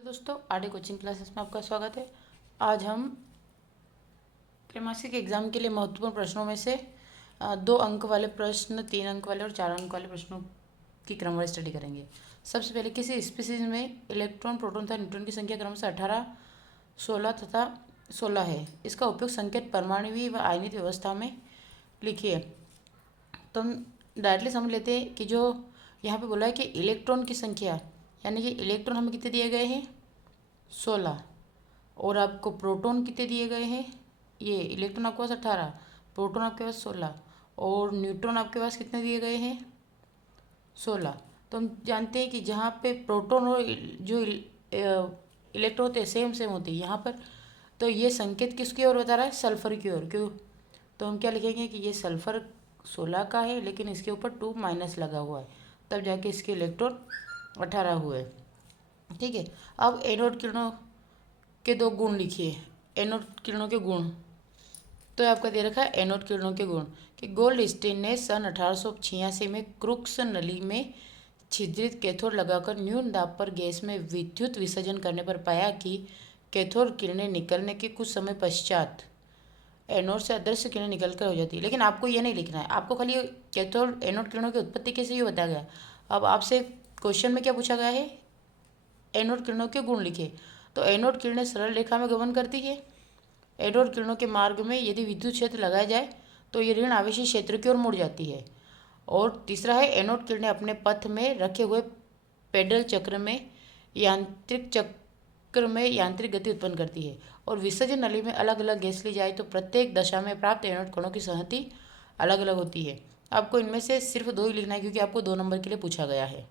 तो दोस्तों RD coaching classes में आपका स्वागत है। आज हम त्रैमासिक एग्जाम के लिए महत्वपूर्ण प्रश्नों में से 2 अंक वाले प्रश्न, 3 अंक वाले और 4 अंक वाले प्रश्नों की क्रमवार स्टडी करेंगे। सबसे पहले, किसी स्पीसीज में इलेक्ट्रॉन, प्रोटॉन तथा न्यूट्रॉन की संख्या क्रमशः 18, 16 तथा 16 है। इसका उपयोग संकेत परमाणुवीय व आयनिक व्यवस्था में लिखिए। तो हम डायरेक्टली समझ लेते हैं कि जो यहाँ पे बोला है कि इलेक्ट्रॉन की संख्या, यानी कि इलेक्ट्रॉन हमें कितने दिए गए हैं 16, और आपको प्रोटॉन कितने दिए गए हैं, ये इलेक्ट्रॉन आपके पास 18, प्रोटॉन आपके पास 16 और न्यूट्रॉन आपके पास कितने दिए गए हैं 16। तो हम जानते हैं कि जहाँ पे प्रोटॉन और जो इलेक्ट्रॉन होते हैं सेम सेम होते हैं यहाँ पर, तो ये संकेत किसकी ओर बता रहा है, सल्फर की ओर। क्यों? तो हम क्या लिखेंगे कि ये सल्फर 16 का है, लेकिन इसके ऊपर 2 माइनस लगा हुआ है, तब जाके इसके इलेक्ट्रॉन 18 हुए। ठीक है। अब एनोड किरणों के 2 गुण लिखिए। एनोड किरणों के गुण, तो आपका दे रखा है एनोड किरणों के गुण कि गोल्डस्टीन ने सन 1886 में क्रुक्स नली में छिद्रित कैथोड लगाकर न्यून दाब पर गैस में विद्युत विसर्जन करने पर पाया कि कैथोड किरणें निकलने के कुछ समय पश्चात एनोड से अदृश्य किरणें निकलकर हो जाती है। लेकिन आपको ये नहीं लिखना है, आपको खाली कैथोड एनोड किरणों की उत्पत्ति कैसे ये बताया गया। अब आपसे क्वेश्चन में क्या पूछा गया है, एनोड किरणों के गुण लिखे। तो एनोड किरणें सरल रेखा में गमन करती है। एनोड किरणों के मार्ग में यदि विद्युत क्षेत्र लगाया जाए तो ये ऋण आवेशी क्षेत्र की ओर मुड़ जाती है। और तीसरा है, एनोड किरणें अपने पथ में रखे हुए पेडल चक्र में यांत्रिक गति उत्पन्न करती है। और विसर्जन नली में अलग अलग गैस ली जाए तो प्रत्येक दशा में प्राप्त एनोड कणों की संहति अलग अलग होती है। आपको इनमें से सिर्फ 2 ही लिखना है, क्योंकि आपको 2 नंबर के लिए पूछा गया है।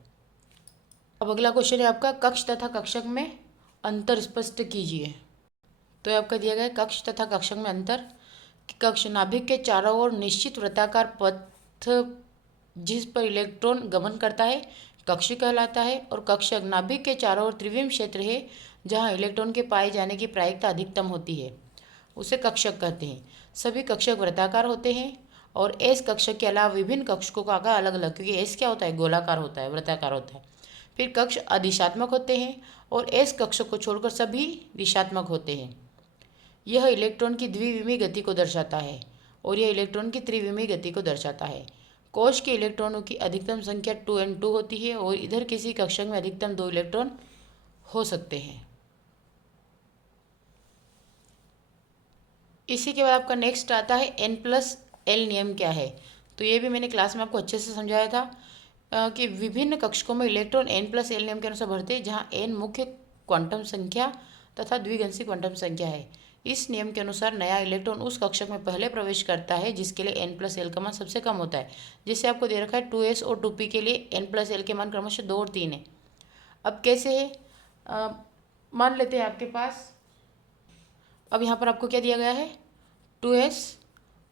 अब अगला क्वेश्चन है आपका, कक्ष तथा कक्षक में अंतर स्पष्ट कीजिए। तो आपका दिया गया है कक्ष तथा कक्षक में अंतर। कक्ष नाभिक के चारों ओर निश्चित वृत्ताकार पथ जिस पर इलेक्ट्रॉन गमन करता है कक्ष कहलाता है, और कक्षक नाभिक के चारों ओर त्रिविम क्षेत्र है जहां इलेक्ट्रॉन के पाए जाने की प्रायिकता अधिकतम होती है, उसे कक्षक कहते हैं। सभी कक्षक वृत्ताकार होते हैं और एस कक्षक के अलावा विभिन्न कक्षकों का आकार अलग अलग, क्योंकि एस क्या होता है, गोलाकार होता है, वृत्ताकार होता है। फिर कक्ष अधिशात्मक होते हैं और एस कक्षक को छोड़कर सभी दिशात्मक होते हैं। यह इलेक्ट्रॉन की द्विविमीय गति को दर्शाता है और यह इलेक्ट्रॉन की त्रिविमीय गति को दर्शाता है। कोश के इलेक्ट्रॉनों की अधिकतम संख्या 2n2 होती है और इधर किसी कक्षक में अधिकतम 2 इलेक्ट्रॉन हो सकते हैं। इसी के बाद आपका नेक्स्ट आता है n+l नियम क्या है। तो ये भी मैंने क्लास में आपको अच्छे से समझाया था कि विभिन्न कक्षकों में इलेक्ट्रॉन n+l नियम के अनुसार बढ़ते हैं, जहाँ n मुख्य क्वांटम संख्या तथा द्विगंशी क्वांटम संख्या है। इस नियम के अनुसार नया इलेक्ट्रॉन उस कक्षक में पहले प्रवेश करता है जिसके लिए n+l का मान सबसे कम होता है। जैसे आपको दे रखा है 2s और 2p के लिए n+l के मान क्रमशः 2 और 3 है। अब कैसे है, मान लेते हैं आपके पास, अब यहाँ पर आपको क्या दिया गया है 2s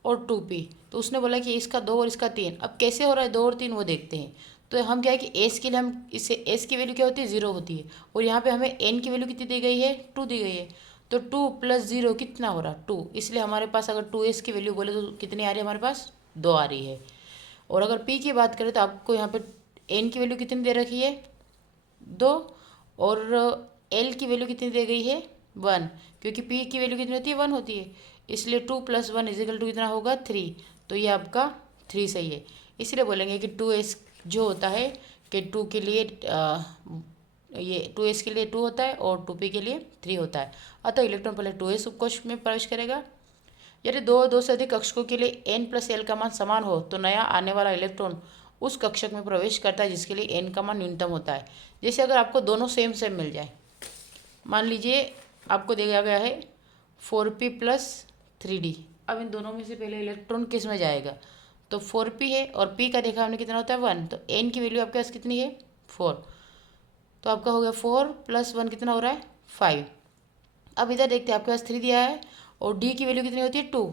और 2p, तो उसने बोला कि इसका 2 और इसका 3। अब कैसे हो रहा है 2 और 3 वो देखते हैं। तो हम क्या है कि s के लिए हम इसे s की वैल्यू क्या होती है 0 होती है, और यहाँ पे हमें n की वैल्यू कितनी दी गई है 2 दी गई है। तो 2 + 0 कितना हो रहा 2, इसलिए हमारे पास अगर 2s की वैल्यू बोले तो कितनी आ रही है, हमारे पास 2 आ रही है। और अगर p की बात करें तो आपको यहाँ पे n की वैल्यू कितनी दे रखी है 2, और l की वैल्यू कितनी दे गई है 1, क्योंकि p की वैल्यू कितनी होती है 1 होती है, इसलिए 2 + 1 = कितना होगा 3। तो ये आपका 3 सही है। इसलिए बोलेंगे कि 2s जो होता है कि 2 के लिए ये 2s के लिए 2 होता है और 2p के लिए 3 होता है। अतः इलेक्ट्रॉन पहले 2s उपकोश में प्रवेश करेगा। यदि 2 से अधिक कक्षकों के लिए n+l का मान समान हो तो नया आने वाला इलेक्ट्रॉन उस कक्षक में प्रवेश करता है जिसके लिए n का मान न्यूनतम होता है। जैसे अगर आपको दोनों सेम सेम मिल जाए, मान लीजिए आपको दिया गया है 4p + 3d। अब इन दोनों में से पहले इलेक्ट्रॉन किस में जाएगा, तो 4p है और p का देखा हमने कितना होता है 1, तो n की वैल्यू आपके पास कितनी है 4, तो आपका हो गया 4 + 1 कितना हो रहा है 5। अब इधर देखते हैं आपके पास 3 दिया है और d की वैल्यू कितनी होती है 2,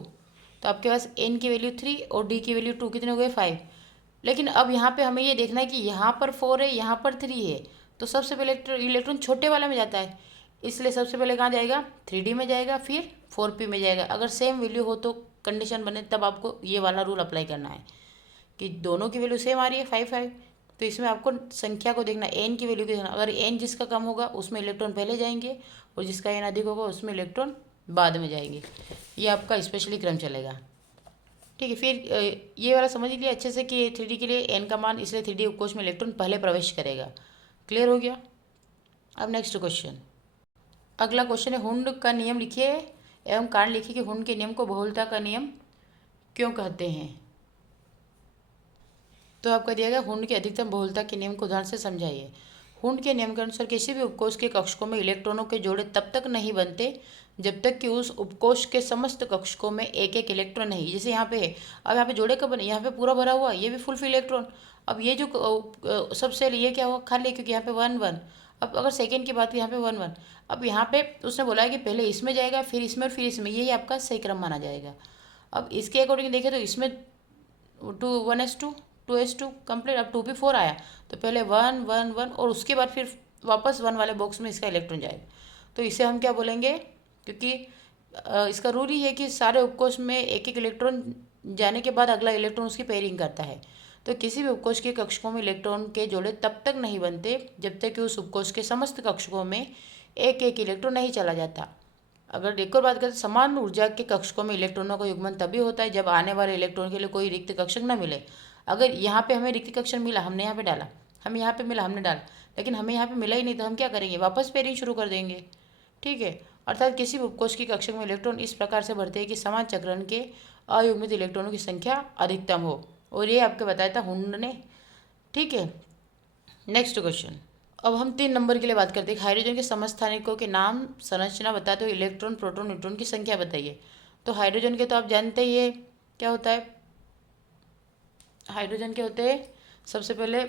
तो आपके पास n की वैल्यू 3 और d की वैल्यू 2 कितने हो गए 5। लेकिन अब यहाँ पे हमें ये देखना है कि यहाँ पर 4 है यहाँ पर 3 है, तो सबसे पहले इलेक्ट्रॉन छोटे वाला में जाता है, इसलिए सबसे पहले कहाँ जाएगा 3d में जाएगा, फिर 4p में जाएगा। अगर सेम वैल्यू हो तो कंडीशन बने तब आपको ये वाला रूल अप्लाई करना है कि दोनों की वैल्यू सेम आ रही है 5 5, तो इसमें आपको संख्या को देखना, एन की वैल्यू को देखना। अगर एन जिसका कम होगा उसमें इलेक्ट्रॉन पहले जाएंगे और जिसका एन अधिक होगा उसमें इलेक्ट्रॉन बाद में जाएंगे। ये आपका स्पेशली क्रम चलेगा। ठीक है, फिर ये वाला समझ लीजिए अच्छे से कि 3D के लिए एन का मान, इसलिए 3D उपकोष में इलेक्ट्रॉन पहले प्रवेश करेगा। क्लियर हो गया। अब नेक्स्ट क्वेश्चन, अगला क्वेश्चन है हुंड का नियम लिखिए एवं कारण लिखिए कि हुंड के नियम को बहुलता का नियम क्यों कहते हैं। तो आपका दिया गया हुंड की अधिकतम बहुलता के नियम को उदाहरण से समझाइए। हुंड के नियम के अनुसार किसी भी उपकोष के कक्षकों में इलेक्ट्रॉनों के जोड़े तब तक नहीं बनते जब तक कि उस उपकोष के समस्त कक्षकों में एक एक इलेक्ट्रॉन नहीं। जैसे यहाँ पे है, अब यहाँ पे जोड़े कब बने, यहाँ पे पूरा भरा हुआ, ये भी फुल फिल इलेक्ट्रॉन। अब ये जो सब सेल ये क्या हुआ, खाली, क्योंकि यहाँ पे 1 1। अब अगर सेकेंड की बात की, यहाँ पे 1 1। अब यहाँ पे उसने बोला है कि पहले इसमें जाएगा फिर इसमें और फिर इसमें, यही आपका सही क्रम माना जाएगा। अब इसके अकॉर्डिंग देखें तो इसमें 1s2 2s2 कंप्लीट। अब 2p4 आया तो पहले 1 1 1 और उसके बाद फिर वापस 1 वाले बॉक्स में इसका इलेक्ट्रॉन जाएगा। तो इसे हम क्या बोलेंगे, क्योंकि इसका रूल ही है कि सारे उपकोष में एक एक इलेक्ट्रॉन जाने के बाद अगला इलेक्ट्रॉन उसकी पेयरिंग करता है। तो किसी भी उपकोष के कक्षकों में इलेक्ट्रॉन के जोड़े तब तक नहीं बनते जब तक कि उस उपकोष के समस्त कक्षकों में एक एक इलेक्ट्रॉन नहीं चला जाता। अगर एक और बात करें तो समान ऊर्जा के कक्षकों में इलेक्ट्रॉनों का युग्मन तभी होता है जब आने वाले इलेक्ट्रॉन के लिए कोई रिक्त कक्षक न मिले। अगर यहाँ पे हमें रिक्त कक्षक मिला, हमने यहाँ पे डाला, हमें यहाँ पे मिला, हमने डाला, लेकिन हमें यहाँ पे मिला ही नहीं, तो हम क्या करेंगे, वापस पेयरिंग शुरू कर देंगे। ठीक है, अर्थात किसी भी उपकोष की कक्षक में इलेक्ट्रॉन इस प्रकार से बढ़ते हैं कि समान चक्रण के अयुग्मित इलेक्ट्रॉनों की संख्या अधिकतम हो, और ये आपके बताया था हुंड ने। ठीक है, नेक्स्ट क्वेश्चन। अब हम 3 नंबर के लिए बात करते हैं। हाइड्रोजन के समस्थानिकों के नाम, संरचना बताते हुए इलेक्ट्रॉन, प्रोटॉन, न्यूट्रॉन की संख्या बताइए। तो हाइड्रोजन के तो आप जानते ही है क्या होता है। हाइड्रोजन के होते हैं सबसे पहले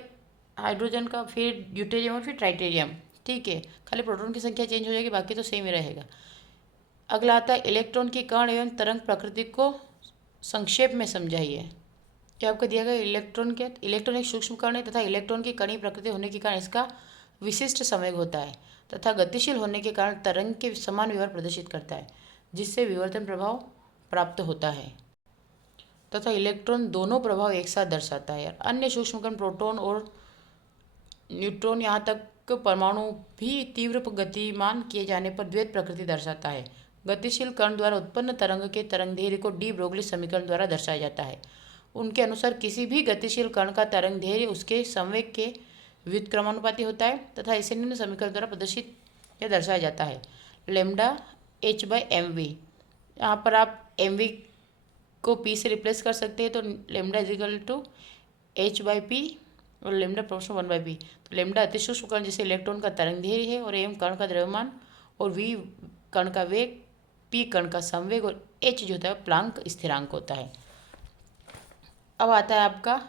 हाइड्रोजन का, फिर ड्यूटेरियम और फिर ट्राइटेरियम। ठीक है, खाली प्रोटॉन की संख्या चेंज हो जाएगी, बाकी तो सेम ही रहेगा। अगला आता है इलेक्ट्रॉन की कण एवं तरंग प्रकृति को संक्षेप में समझाइए। क्या आपको दिया गया इलेक्ट्रॉन एक सूक्ष्म कण है तथा इलेक्ट्रॉन की कणीय प्रकृति होने के कारण इसका विशिष्ट संवेग होता है तथा गतिशील होने के कारण तरंग के समान व्यवहार प्रदर्शित करता है, जिससे विवर्तन प्रभाव प्राप्त होता है तथा इलेक्ट्रॉन दोनों प्रभाव एक साथ दर्शाता है। अन्य सूक्ष्म कण प्रोटॉन और न्यूट्रॉन, यहाँ तक परमाणु भी तीव्र गतिमान किए जाने पर द्वैत प्रकृति दर्शाता है। गतिशील कण द्वारा उत्पन्न तरंग के तरंगधैर्य को डी ब्रोगली समीकरण द्वारा दर्शाया जाता है। उनके अनुसार किसी भी गतिशील कण का तरंगधैर्य उसके संवेग के व्युत्क्रमानुपाती होता है तथा इसे निम्न समीकरण द्वारा प्रदर्शित या दर्शाया जाता है। लेमडा h/mv, यहाँ पर आप mv को p से रिप्लेस कर सकते हैं, तो लेमडा इजिकल टू h/p और लेमडा प्रोपोर्शनल 1/p। तो लेमडा अति सूक्ष्म कण जिसे इलेक्ट्रॉन का तरंगधैर्य है, और m कण का द्रव्यमान, और v कण का वेग, p कण का संवेग, और h जो होता है प्लांक स्थिरांक होता है। अब आता है आपका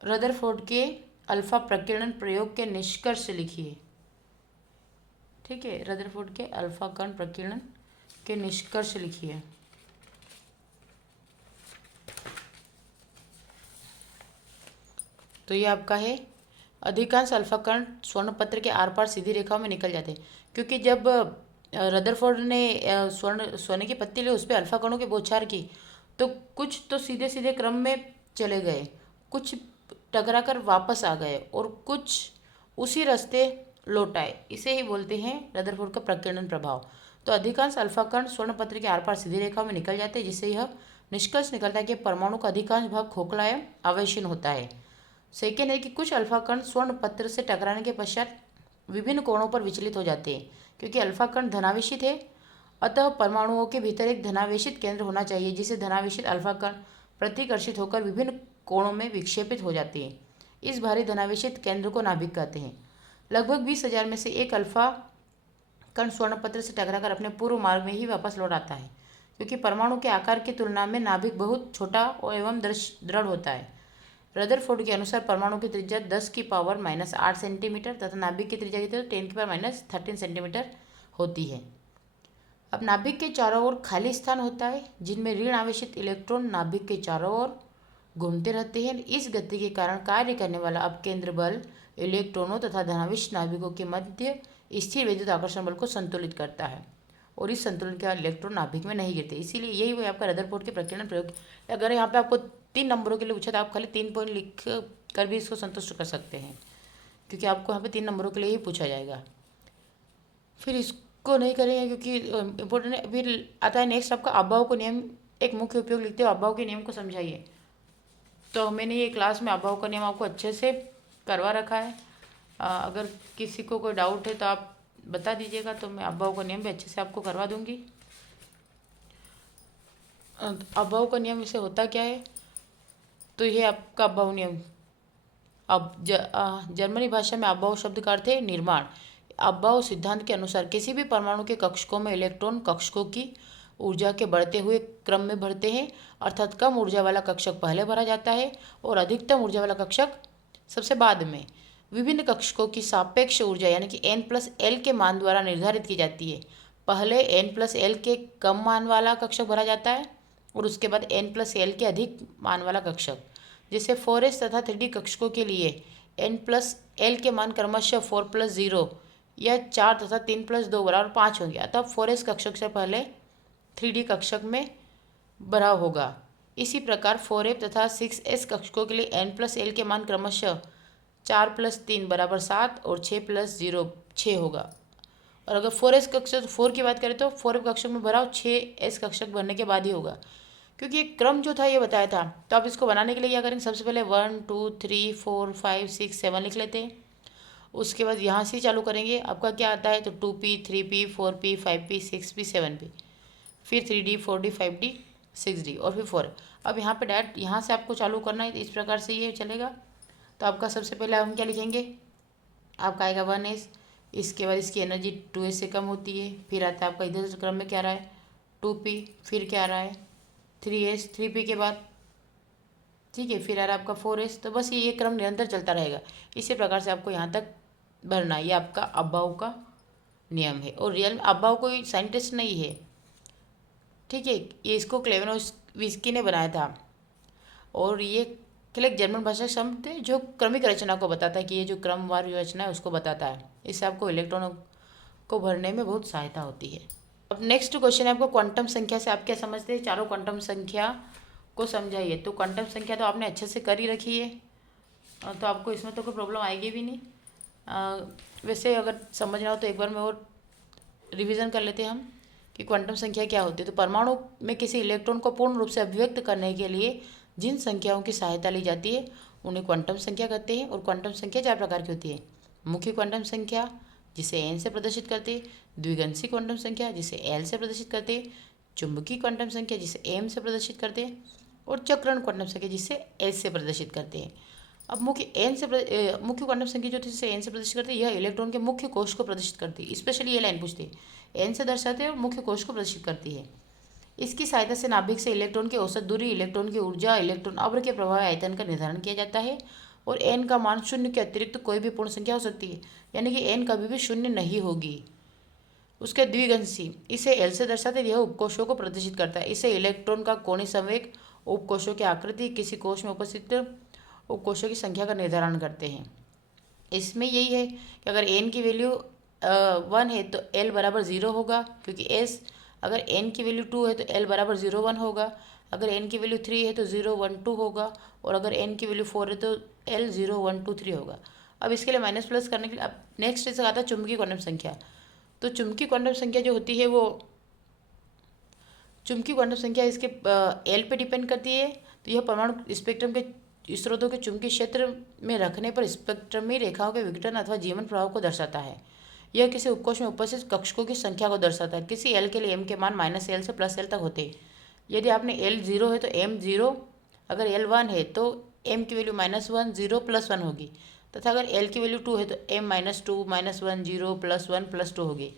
रदरफोर्ड के अल्फा प्रकीर्णन प्रयोग के निष्कर्ष लिखिए। ठीक है, रदरफोर्ड के अल्फा कण प्रकीर्णन के निष्कर्ष लिखिए। तो ये आपका है, अधिकांश अल्फा कण स्वर्णपत्र के आर पार सीधी रेखाओं में निकल जाते हैं, क्योंकि जब रदरफोर्ड ने सोने की पत्ती ली, उस पर अल्फा कणों की बौछार की, तो कुछ तो सीधे सीधे क्रम में चले गए, कुछ टकरा कर वापस आ गए, और कुछ उसी रास्ते लौट आए। इसे ही बोलते हैं रदरफोर्ड का प्रकीर्णन प्रभाव। तो अधिकांश अल्फा कण स्वर्णपत्र के आर पार सीधी रेखाओं में निकल जाते हैं, जिससे यह निष्कर्ष निकलता है कि परमाणु का अधिकांश भाग खोखला एवं आवेशीन होता है। सेकेंड है कि कुछ अल्फा कण स्वर्ण पत्र से टकराने के पश्चात विभिन्न कोणों पर विचलित हो जाते हैं, क्योंकि अल्फा कण धनावेशित है, अतः परमाणुओं के भीतर एक धनावेशित केंद्र होना चाहिए, जिसे धनावेशित अल्फा कण प्रतिकर्षित होकर विभिन्न कोणों में विक्षेपित हो जाते हैं। इस भारी धनावेशित केंद्र को नाभिक कहते हैं। लगभग 20,000 में से एक अल्फा कण स्वर्ण पत्र से टकराकर अपने पूर्व मार्ग में ही वापस लौट आता है, क्योंकि परमाणु के आकार की तुलना में नाभिक बहुत छोटा एवं दृढ़ होता है। रदरफोर्ड के अनुसार परमाणु की त्रिज्या 10⁻⁻8 सेंटीमीटर तथा नाभिक की त्रिज्या की 10⁻13 सेंटीमीटर होती है। अब नाभिक के चारों ओर खाली स्थान होता है, जिनमें ऋण आवेशित इलेक्ट्रॉन नाभिक के चारों ओर घूमते रहते हैं। इस गति के कारण कार्य करने वाला अपकेंद्र बल इलेक्ट्रॉनों तथा धनावेशित नाभिकों के मध्य स्थिर विद्युत आकर्षण बल को संतुलित करता है, और इस संतुलन के बाद इलेक्ट्रॉन नाभिक में नहीं गिरते। इसीलिए यही वो आपका रदरफोर्ड के प्रकीर्णन प्रयोग। अगर यहाँ पे आपको 3 नंबरों के लिए पूछा तो आप खाली 3 पॉइंट लिख कर भी इसको संतुष्ट कर सकते हैं, क्योंकि आपको यहाँ पे 3 नंबरों के लिए ही पूछा जाएगा। फिर इसको नहीं करेंगे क्योंकि इम्पोर्टेंट है। फिर आता है नेक्स्ट आपका अभाव को नियम, एक मुख्य उपयोग लिखते हो, अभाव के नियम को समझाइए। तो मैंने ये क्लास में अभाव का नियम आपको अच्छे से करवा रखा है। अगर किसी को कोई डाउट है तो आप बता दीजिएगा, तो मैं अभाव का नियम भी अच्छे से आपको करवा दूंगी। अभाव का नियम इसे होता क्या है, तो ये आपका अभाव नियम। अब जर्मनी भाषा में अभाव शब्द का अर्थ है निर्माण। अभाव सिद्धांत के अनुसार किसी भी परमाणु के कक्षकों में इलेक्ट्रॉन कक्षकों की ऊर्जा के बढ़ते हुए क्रम में भरते हैं, अर्थात कम ऊर्जा वाला कक्षक पहले भरा जाता है और अधिकतम ऊर्जा वाला कक्षक सबसे बाद में। विभिन्न कक्षकों की सापेक्ष ऊर्जा यानी कि n+l के मान द्वारा निर्धारित की जाती है। पहले n+l के कम मान वाला कक्षक भरा जाता है और उसके बाद n+l के अधिक मान वाला कक्षक। जैसे 4s तथा 3D कक्षकों के लिए n+l के मान क्रमशः 4+0 या 4 तथा 3+2 बराबर 5 होंगे, अतः 4s कक्षक से पहले 3D कक्षक में भरा होगा। इसी प्रकार 4f तथा 6s कक्षकों के लिए n+l के मान क्रमशः 4+3 बराबर 7 और 6+0 6 होगा। और अगर 4s कक्षक 4 की बात करें तो 4f कक्षक में भराव 6s कक्षक भरने के बाद ही होगा, क्योंकि एक क्रम जो था ये बताया था। तो आप इसको बनाने के लिए क्या करेंगे, सबसे पहले 1 2 3 4 5 6 7 लिख लेते हैं। उसके बाद यहाँ से चालू करेंगे, आपका क्या आता है तो 2p 3p 4p 5p 6p 7p, फिर 3d 4d 5d 6d और फिर 4। अब यहाँ पे डायरेक्ट यहाँ से आपको चालू करना है, इस प्रकार से ये चलेगा। तो आपका सबसे पहले हम क्या लिखेंगे, आपका आएगा 1s, इसके बाद इसकी एनर्जी 2s से कम होती है। फिर आता है आपका इधर क्रम में क्या आ रहा है 2p, फिर क्या आ रहा है 3s 3p के बाद, ठीक है, फिर आ रहा है आपका 4s। तो बस ये क्रम निरंतर चलता रहेगा। इसी प्रकार से आपको यहाँ तक भरना, ये आपका अभाव का नियम है। और रियल अभाव कोई साइंटिस्ट नहीं है, ठीक है, ये इसको क्लेवेनोविस्की ने बनाया था। और ये एक जर्मन भाषा शब्द है जो क्रमिक रचना को बताता है, कि ये जो क्रमवार रचना है उसको बताता है। इससे आपको इलेक्ट्रॉनों को भरने में बहुत सहायता होती है। अब नेक्स्ट क्वेश्चन है आपको क्वांटम संख्या से आप क्या समझते हैं, चारों क्वांटम संख्या को समझाइए। तो क्वांटम संख्या तो आपने अच्छे से कर ही रखी है, तो आपको इसमें तो कोई प्रॉब्लम आएगी भी नहीं। वैसे अगर समझना हो तो एक बार में और रिवीजन कर लेते हैं हम कि क्वांटम संख्या क्या होती है। तो परमाणु में किसी इलेक्ट्रॉन को पूर्ण रूप से अभिव्यक्त करने के लिए जिन संख्याओं की सहायता ली जाती है उन्हें क्वांटम संख्या कहते हैं। और क्वांटम संख्या 4 प्रकार की होती है। मुख्य क्वांटम संख्या जिसे n से प्रदर्शित करते हैं, द्विगंशी क्वांटम संख्या जिसे l से प्रदर्शित करते हैं, चुंबकीय क्वांटम संख्या जिसे m से प्रदर्शित करते हैं, और चक्रण क्वांटम संख्या जिसे s से प्रदर्शित करते हैं। अब मुख्य क्वांटम संख्या जो जिसे n से प्रदर्शित करते हैं, यह इलेक्ट्रॉन के मुख्य कोश को प्रदर्शित करती है। स्पेशली ये लाइन पूछती है, n से दर्शाते हैं और मुख्य कोश को प्रदर्शित करती है। इसकी सहायता से नाभिक से इलेक्ट्रॉन की औसत दूरी, इलेक्ट्रॉन की ऊर्जा, इलेक्ट्रॉन अब्र के प्रभाव आयतन का निर्धारण किया जाता है। और n का मान 0 के अतिरिक्त कोई भी पूर्ण संख्या हो सकती है, यानी कि n कभी भी 0 नहीं होगी। उसके द्विगंशी, इसे l से दर्शाते यह उपकोशों को प्रदर्शित करता है। इसे इलेक्ट्रॉन का कोणीय संवेग, उपकोशों की आकृति, किसी कोश में उपस्थित उपकोशों की संख्या का निर्धारण करते हैं। इसमें यही है कि अगर n की वैल्यू 1 है तो l बराबर 0 होगा, क्योंकि s अगर n की वैल्यू 2 है तो l बराबर 0 1 होगा, अगर n की वैल्यू 3 है तो 0 1 2 होगा, और अगर n की वैल्यू 4 है तो l 0 1 2 3 होगा। अब इसके लिए माइनस प्लस करने के लिए अब नेक्स्ट इसका आता है चुंबकीय क्वांटम संख्या। तो चुंबकीय क्वांटम संख्या जो होती है वो चुंबकीय क्वांटम संख्या इसके एल पे डिपेंड करती है। तो यह परमाणु स्पेक्ट्रम के स्रोतों के चुंबकीय क्षेत्र में रखने पर स्पेक्ट्रमी रेखाओं के विघटन अथवा जीवन प्रभाव को दर्शाता है। यह किसी उपकोश में उपस्थित कक्षकों की संख्या को दर्शाता है। किसी एल के लिए एम के मान -l से +l तक होते हैं। यदि आपने एल 0 है तो एम 0, अगर एल 1 है तो एम की वैल्यू -1 0 +1 होगी, तथा अगर एल की वैल्यू 2 है तो एम -2 -1 0 +1 +2 होगी।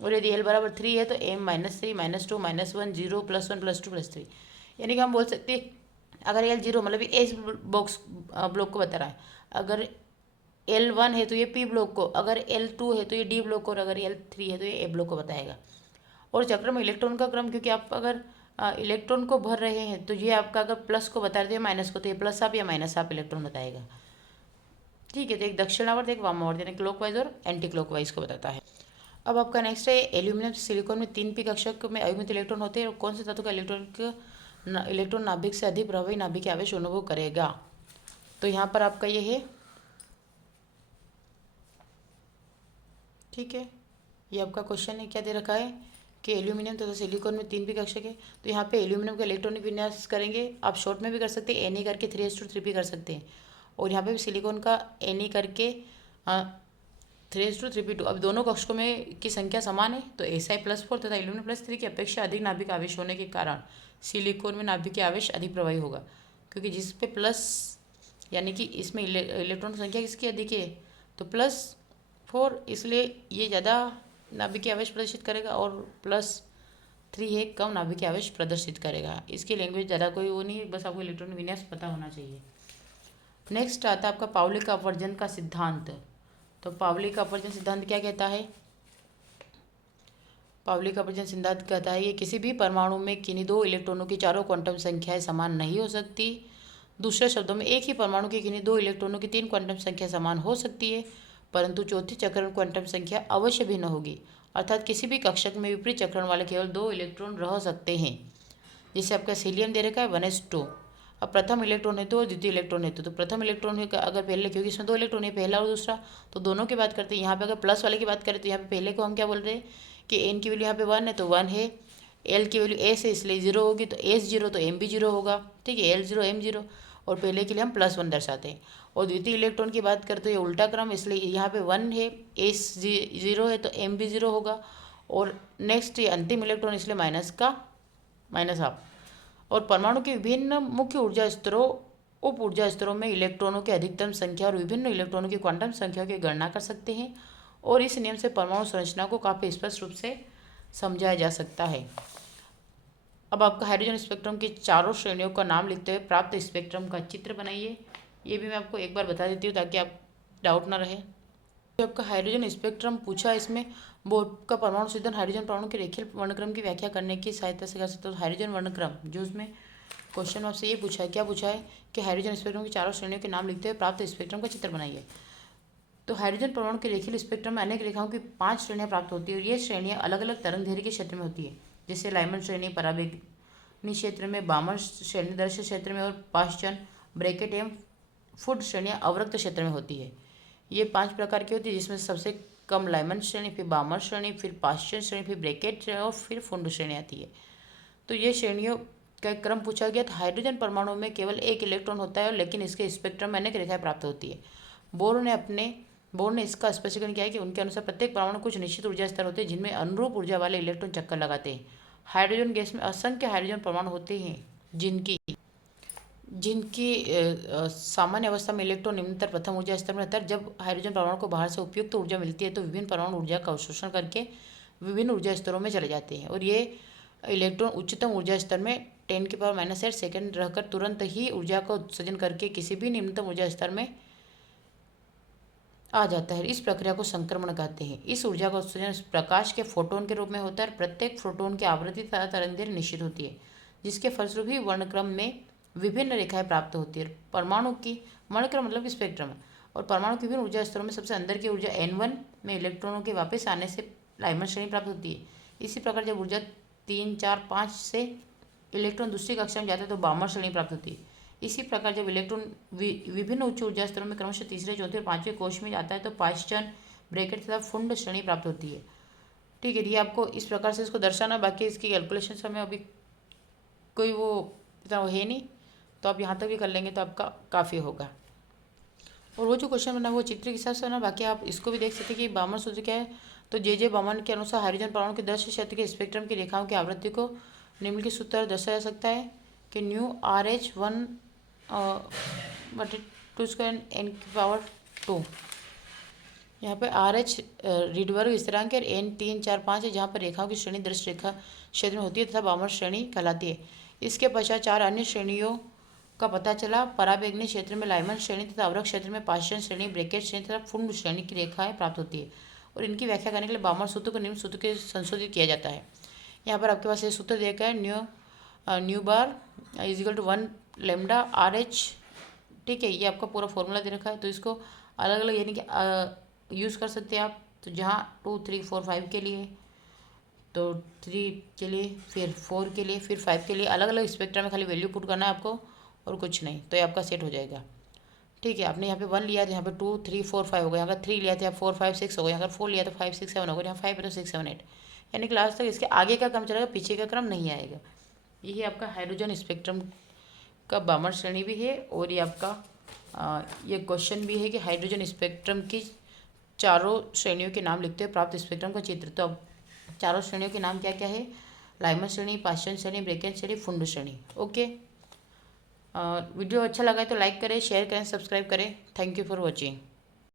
और यदि एल बराबर 3 है तो एम -3 -2 -1 0 +1 +2 +3। यानी कि हम बोल सकते हैं अगर एल 0 मतलब एस बॉक्स ब्लॉक को बता रहा है, अगर एल 1 है तो ये पी ब्लॉक को, अगर एल 2 है तो ये डी ब्लॉक को, और अगर एल 3 है तो ये ए ब्लॉक को बताएगा। और चक्र में इलेक्ट्रॉन का क्रम, क्योंकि आप अगर इलेक्ट्रॉन को भर रहे हैं तो ये आपका अगर प्लस को बता रहे हैं माइनस को, तो ये प्लस आप या माइनस आप इलेक्ट्रॉन बताएगा। ठीक है, तो एक दक्षिणावर्त एक वामावर्त यानी क्लॉकवाइज और एंटी क्लॉकवाइज को बताता है। अब आपका नेक्स्ट है एल्यूमिनियम सिलिकॉन में 3p कक्षक में अयुग्मित इलेक्ट्रॉन होते हैं, और कौन से तत्व का इलेक्ट्रॉन नाभिक से अधिक प्रभावी नाभिक आवेश अनुभव करेगा। तो यहाँ पर आपका ये है, ठीक है। ये आपका क्वेश्चन है, क्या दे रखा है कि एल्यूमिनियम तथा सिलिकॉन में 3 p कक्षक है। तो यहाँ पे एल्यूमिनियम का इलेक्ट्रॉनिक विन्यास करेंगे, आप शॉर्ट में भी कर सकते हैं, Na करके 3:3p कर सकते हैं। और यहाँ पे भी सिलिकॉन का Na करके 3:3p2। अब दोनों कक्षकों में की संख्या समान है, तो Si+4 तथा एल्यूमिनियम +3 की अपेक्षा अधिक नाभिक आवेश होने के कारण सिलिकॉन में नाभिक आवेश अधिक प्रभावी होगा, क्योंकि जिस पे प्लस यानी कि इसमें इलेक्ट्रॉन संख्या किसकी अधिक है, तो +4, इसलिए ये ज़्यादा नाभिकीय आवेश प्रदर्शित करेगा, और +3 है कम नाभिकीय आवेश प्रदर्शित करेगा। इसकी लैंग्वेज ज़्यादा कोई वो नहीं है, बस आपको इलेक्ट्रॉन विन्यास पता होना चाहिए। नेक्स्ट आता है आपका पाउलिक अपवर्जन का सिद्धांत। तो पाउलिक अपवर्जन सिद्धांत क्या कहता है? पाउलिक अपवर्जन सिद्धांत कहता है कि किसी भी परमाणु में किन्हीं 2 इलेक्ट्रॉनों की चारों क्वांटम संख्याएं समान नहीं हो सकती। दूसरे शब्दों में, एक ही परमाणु की किन्हीं 2 इलेक्ट्रॉनों की 3 क्वांटम संख्या समान हो सकती है, परंतु चौथी चक्रण क्वांटम संख्या अवश्य भिन्न होगी। अर्थात किसी भी कक्षक में विपरीत चक्रण वाले केवल 2 इलेक्ट्रॉन रह सकते हैं। जैसे आपका हीलियम दे रखा है 1s2। अब प्रथम इलेक्ट्रॉन हेतु और द्वितीय इलेक्ट्रॉन हेतु, तो प्रथम इलेक्ट्रॉन है अगर पहले, क्योंकि इसमें 2 इलेक्ट्रॉन है, पहला और दूसरा, तो दोनों की बात करते हैं। यहाँ पे अगर प्लस वाले की बात करें तो यहाँ पे पहले को हम क्या बोल रहे हैं कि एन की वैल्यू यहाँ पे 1 है तो 1 है, एल की वैल्यू एस है इसलिए 0 होगी, तो एस 0 तो एम भी 0 होगा, ठीक है, एल 0 एम 0, और पहले के लिए हम +1 दर्शाते हैं। और द्वितीय इलेक्ट्रॉन की बात करते हैं उल्टा क्रम, इसलिए यहाँ पे 1 है, एस 0 है तो एम भी 0 होगा, और नेक्स्ट ये अंतिम इलेक्ट्रॉन इसलिए माइनस का -1/2। और परमाणु के विभिन्न मुख्य ऊर्जा स्तरों, उप ऊर्जा स्तरों में इलेक्ट्रॉनों की अधिकतम संख्या और विभिन्न इलेक्ट्रॉनों की क्वांटम संख्या की गणना कर सकते हैं, और इस नियम से परमाणु संरचना को काफ़ी स्पष्ट रूप से समझाया जा सकता है। अब आपका हाइड्रोजन स्पेक्ट्रम की चारों श्रेणियों का नाम लिखते हुए प्राप्त स्पेक्ट्रम का चित्र बनाइए। ये भी मैं आपको एक बार बता देती हूँ ताकि आप डाउट ना रहे। जो आपका हाइड्रोजन स्पेक्ट्रम पूछा है, इसमें बोहर का परमाणु सिद्धांत हाइड्रोजन परमाणु के रेखीय वर्णक्रम की व्याख्या करने की सहायता से कर सकते हो। हाइड्रोजन वर्णक्रम, जो उसमें क्वेश्चन आपसे ये पूछा है, क्या पूछा है कि हाइड्रोजन स्पेक्ट्रम की चारों श्रेणियों के नाम लिखते हुए प्राप्त स्पेक्ट्रम का चित्र बनाइए। तो हाइड्रोजन परमाणु के रेखीय स्पेक्ट्रम में अनेक रेखाओं की 5 श्रेणियां प्राप्त होती है, और ये श्रेणियां अलग अलग तरंगदैर्घ्य के क्षेत्र में होती है। जैसे लाइमन श्रेणी पराबैंगनी क्षेत्र में, बामर श्रेणी दर्शक क्षेत्र में, और पाश्चन ब्रैकेट एवं फुड श्रेणियां अवरक्त क्षेत्र में होती है। ये 5 प्रकार की होती है, जिसमें सबसे कम लाइमन श्रेणी, फिर बामर श्रेणी, फिर पाश्चन श्रेणी, फिर ब्रैकेट और फिर फुंड श्रेणी आती है। तो ये श्रेणियों का क्रम पूछा गया। तो हाइड्रोजन परमाणु में केवल 1 इलेक्ट्रॉन होता है, लेकिन इसके स्पेक्ट्रम में अनेक रेखाएं प्राप्त होती है। बोर ने इसका स्पष्टीकरण किया है कि उनके अनुसार प्रत्येक परमाणु कुछ निश्चित ऊर्जा स्तर होते हैं जिनमें अनुरूप ऊर्जा वाले इलेक्ट्रॉन चक्कर लगाते हैं। हाइड्रोजन गैस में असंख्य हाइड्रोजन परमाणु होते हैं जिनकी जिनकी सामान्य अवस्था में इलेक्ट्रॉन निम्नतर प्रथम ऊर्जा स्तर में रहता है। जब हाइड्रोजन परमाणु को बाहर से उपयुक्त ऊर्जा मिलती है तो विभिन्न परमाणु ऊर्जा का अवशोषण करके विभिन्न ऊर्जा स्तरों में चले जाते हैं, और ये इलेक्ट्रॉन उच्चतम ऊर्जा स्तर में 10⁻⁸ सेकंड रहकर तुरंत ही ऊर्जा का उत्सर्जन करके किसी भी निम्नतम ऊर्जा स्तर में आ जाता है। इस प्रक्रिया को संक्रमण कहते हैं। इस ऊर्जा का उत्सर्जन प्रकाश के फोटोन के रूप में होता है, और प्रत्येक फोटोन की आवृत्ति तथा तरंगदैर्घ्य निश्चित होती है, जिसके फलस्वरूप ही वर्णक्रम में विभिन्न रेखाएं प्राप्त होती है। परमाणु की वर्णक्रम मतलब स्पेक्ट्रम, और परमाणु के विभिन्न ऊर्जा स्तरों में सबसे अंदर की ऊर्जा N1 में इलेक्ट्रॉनों के वापस आने से लाइमन श्रेणी प्राप्त होती है। इसी प्रकार जब ऊर्जा 3, 4, 5 से इलेक्ट्रॉन दूसरी कक्षा में जाता है तो बामर श्रेणी प्राप्त होती है। इसी प्रकार जब इलेक्ट्रॉन विभिन्न उच्च ऊर्जा स्तरों में क्रमशः तीसरे, चौथे और 5वें कोश में जाता है तो पाश्चन ब्रैकेट तथा फुंड श्रेणी प्राप्त होती है। ठीक है, ये आपको इस प्रकार से इसको दर्शाना, बाकी इसकी कैलकुलेशन हमें अभी कोई वो इतना है नहीं, तो आप यहाँ तक भी कर लेंगे तो आपका काफ़ी होगा। और वो जो क्वेश्चन बना वो चित्र के हिसाब से ना, बाकी आप इसको भी देख सकते हैं कि बामन सूत्र क्या है। तो जे बमन के अनुसार हाइड्रोजन परमाणु के दृश्य क्षेत्र के स्पेक्ट्रम की रेखाओं की आवृत्ति को निम्नलिखित सूत्र दर्शाया जा सकता है कि µRH1 /2 N⁻²। यहाँ पे RH रीडवर्ग स्थिरांक है, N 3, 4, 5 है, जहाँ पर रेखाओं की श्रेणी दृश्य रेखा क्षेत्र में होती है तथा बामर श्रेणी कहलाती है। इसके पश्चात 4 अन्य श्रेणियों का पता चला। पराबैंगनी क्षेत्र में लाइमन श्रेणी तथा अवरक्त क्षेत्र में पाश्चन श्रेणी, ब्रैकेट श्रेणी तथा फुंड श्रेणी की रेखाएं प्राप्त होती है, और इनकी व्याख्या करने के लिए बामर सूत्र को निम्न सूत्र के संशोधित किया जाता है। यहाँ पर आपके पास ये सूत्र देखा है, न्यू बार =1 लैम्डा RH। ठीक है, ये आपका पूरा फॉर्मूला दे रखा है, तो इसको अलग अलग यानी कि यूज़ कर सकते हैं आप। तो जहाँ 2, 3, 4, 5 के लिए, तो 3 के लिए, फिर 4 के लिए, फिर 5 के लिए अलग अलग स्पेक्ट्रम में खाली वैल्यू पुट करना है आपको और कुछ नहीं, तो ये आपका सेट हो जाएगा। ठीक है, आपने यहाँ पे 1 लिया तो यहाँ पे 2 3 4 5 हो गया, अगर 3 लिया तो यहाँ 4 5 6 हो गया, अगर 4 लिया तो 5 6 7 हो गया, यहाँ 5 है तो 6 7 8, यानी क्लास तक इसके आगे का क्रम चलेगा, पीछे का क्रम नहीं आएगा। यही आपका हाइड्रोजन स्पेक्ट्रम का बामर श्रेणी भी है। और ये आपका ये क्वेश्चन भी है कि हाइड्रोजन स्पेक्ट्रम की चारों श्रेणियों के नाम लिखते हुए प्राप्त स्पेक्ट्रम का चित्र। तो अब चारों श्रेणियों के नाम क्या क्या है? लाइमर श्रेणी, पाश्चन श्रेणी, ब्रेकेन श्रेणी, फुंड श्रेणी। ओके, वीडियो अच्छा लगा है तो लाइक करें, शेयर करें, सब्सक्राइब करें। Thank you for watching.